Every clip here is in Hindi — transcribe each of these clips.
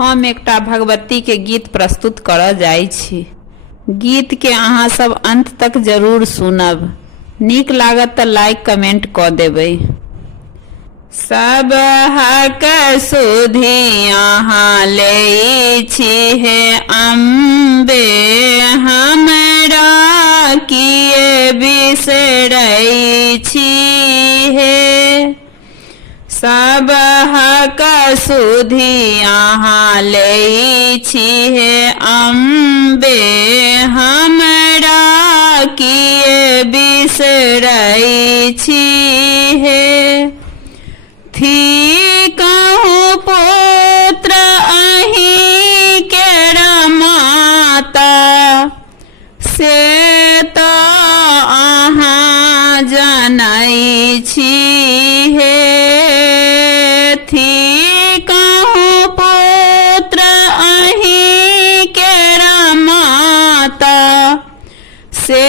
हम एकटा भगवती के गीत प्रस्तुत करऽ जाइ छी। गीत के अहाँ सब अंत तक जरूर सुनब। नीक लागत तऽ लाइक कमेंट कऽ देबै। सब हक सुधी अहाँ ले छी हे अम्बे, हमरा किए बिसरै छी हे। सब हक सुधी अहाँ ले छी हे अम्बे, हमरा किए बिसरै छी हे। थी कहूँ पुत्र अहीं केरा माता, से तऽ अहाँ जानै छी हे। थी कहूँ पुत्र अहीं केरा माता, से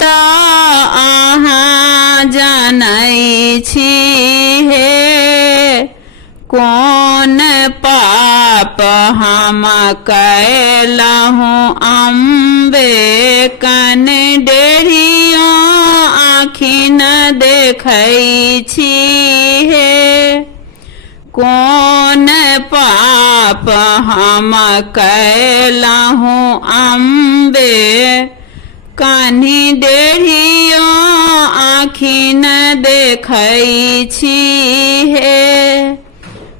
तऽ अहाँ जानै छी हे। कौन पाप हम कैलहुँ अम्बे, कन डेढ़ियो आँखि न देखै छी हे। कौन पाप हम कैलहुँ अम्बे, कान्हि डेढ़ियो आँखि न देखै छी हे।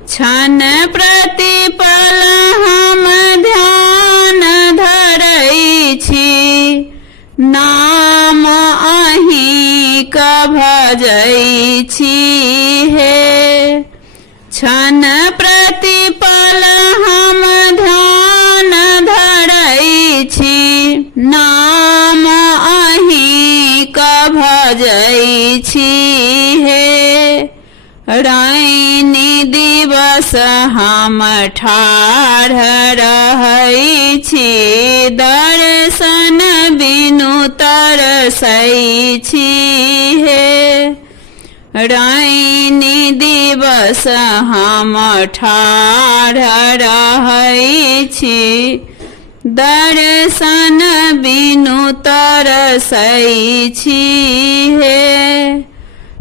क्षण प्रतिपल हम ध्यान धरै छी, नाम अहीं क भजै छी हे। क्षण प्रतिपल हम ध्यान धरै छी, नाम अहीं क भजै छी हे। राइनी दिवस हम ठाढ़ रहै छी, दर्शन बिनु तरसै छी हे। राइनी दिवस हम ठाढ़ रहै छी, दर्शन बिनु तरसै छी हे।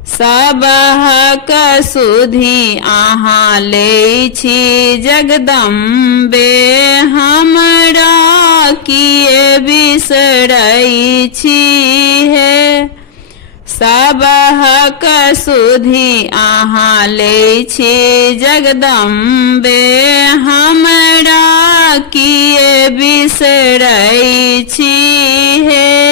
सब हक सुधी अहाँ ले छी जगदम्बे, हमरा किए बिसरै छी हे। सब हक सुधी अहाँ ले छी जगदम्बे, हमरा किए बिसरै छी हे।